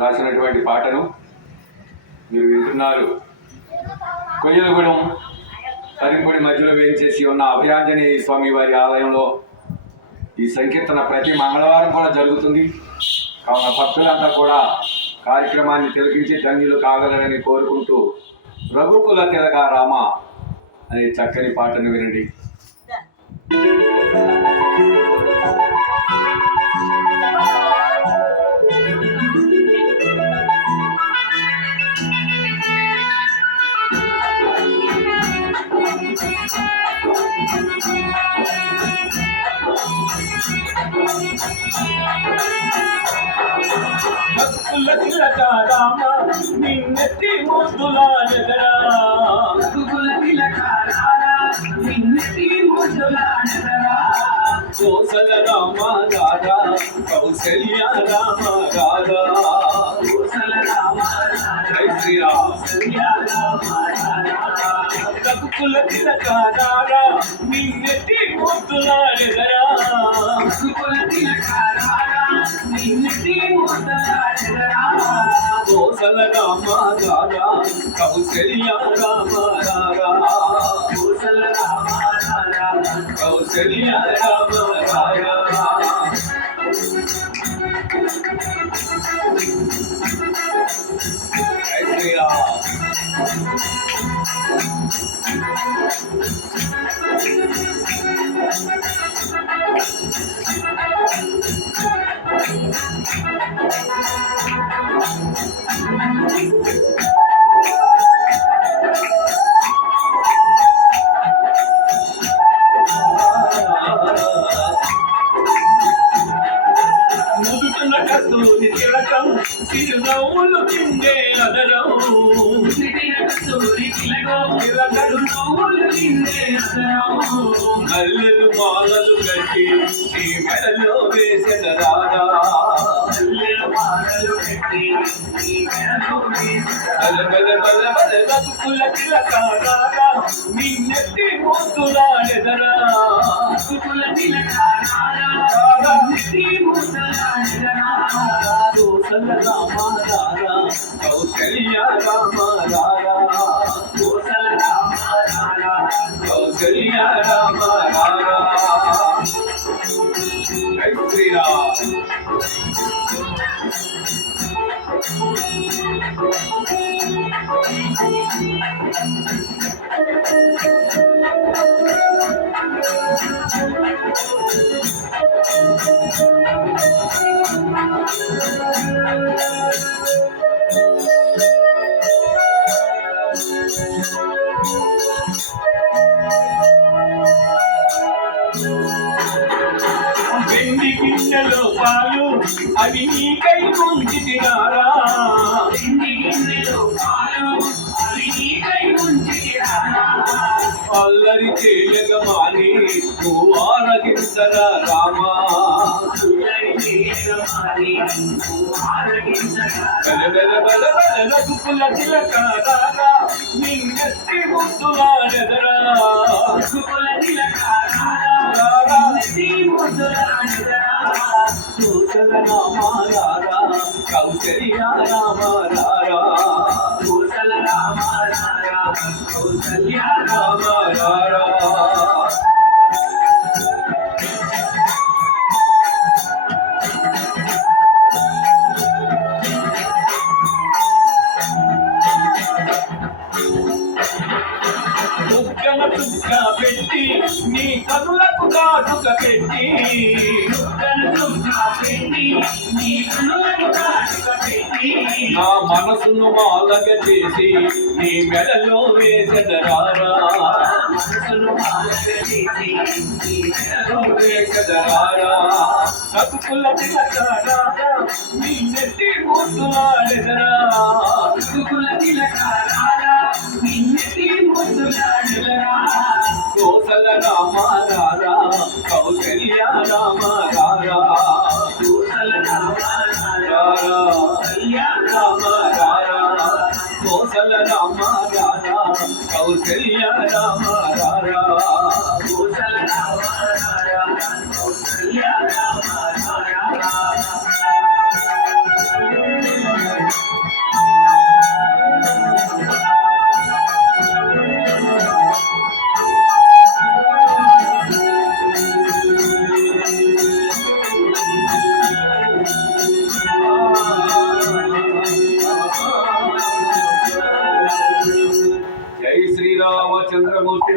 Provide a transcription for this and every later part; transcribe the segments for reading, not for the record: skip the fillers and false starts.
రాసినటువంటి పాటను మీరు వింటున్నారు. కొయ్యలగూడెం కరింపూడి మధ్యలో వేయించేసి ఉన్న అభయాంజనేయ స్వామి వారి ఆలయంలో ఈ సంకీర్తన ప్రతి మంగళవారం కూడా జరుగుతుంది. కావున భక్తులంతా కూడా కార్యక్రమాన్ని తిలకించి ధన్యులు కాగలరని కోరుకుంటూ రఘుకుల తిలక రామ అనే చక్కని పాటను వినండి. భక్తుల తిలక రామ నిన్నెత్తి ముద్దులాడెదరా, భక్తుల తిలక రామ నిన్నెత్తి ముద్దులాడెదరా, కోసల రామ రాధా కౌసల్య రామ రాధా, కోసల రామ జై శ్రీరామ్ భక్తుల తిలక రామ నిన్నెత్తి ముద్దులాడెదరా, భక్తుల తిలక కోసల రామ రాధా కౌసల్య రామ రాధా, కోసల రామ రాధా కౌసల్య రామ రాధా. జై శ్రీరామ్. ముదుటున్న కస్తూరి తిలకం సిరునవ్వులు చిందే అదరం, నల్లలు మాలలు కట్టి నీ మెడలో వేసిన రాధా, బతుకుల తిలక రాధా నిన్నెత్తి ముద్దులాడెదరా, బతుకుల తిలక రాధా నిన్నెత్తి ముద్దులాడెదరా, కోసల రామ రాధా కౌసల్య రామ రాధా, కోసల రామ రాధా కౌసల్య రామ రాధా. జై శ్రీరామ్. వెండి గిన్నెలో పాలు అవి నీకై ఉంచితినారా, వెండి గిన్నెలో పాలు అవి నీకై ఉంచితినారా, అల్లరి చేయగమాని నువ్వు ఆరగించరా రామా, రఘుకుల తిలక రాధా నిన్నెత్తి ముద్దులాడెదరా, రఘుకుల తిలక రాధా నిన్నెత్తి ముద్దులాడెదరా, కోసల రామ రాధా కౌసల్య రామ రాధా, కోసల రామ రాధా కౌసల్య రామ రాధా. దుఃఖన దుఃఖ పెట్టి నీ కనులకు కాటుక పెట్టి, దుఃఖన దుఃఖ పెట్టి నీ కనులకు కాటుక పెట్టి, నా మనసును మాలగ చేసి నీ మెడలో వేసెదరారా, మనసును మాలగ చేసి నీ మెడలో వేసెదరారా, రఘుకుల తిలక రాధా నిన్నెత్తి ముద్దులాడెదరా, రఘుకుల తిలక రాధా నిన్నెత్తి ముద్దులాడెదరా, కోసల రామ రాధా కౌసల్య రామ రాధా, కోసల రామ రాధా కౌసల్య రామ రాధా, కోసల రామ రాధా కౌసల్య రామ రాధా, కోసల రామ రాధా కౌసల్య రామ రాధా.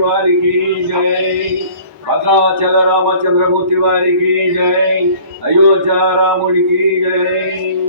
వారికి జై. భద్రాచల రామచంద్రమూర్తి వారికి జై. అయోధ్య రాముడికి జై.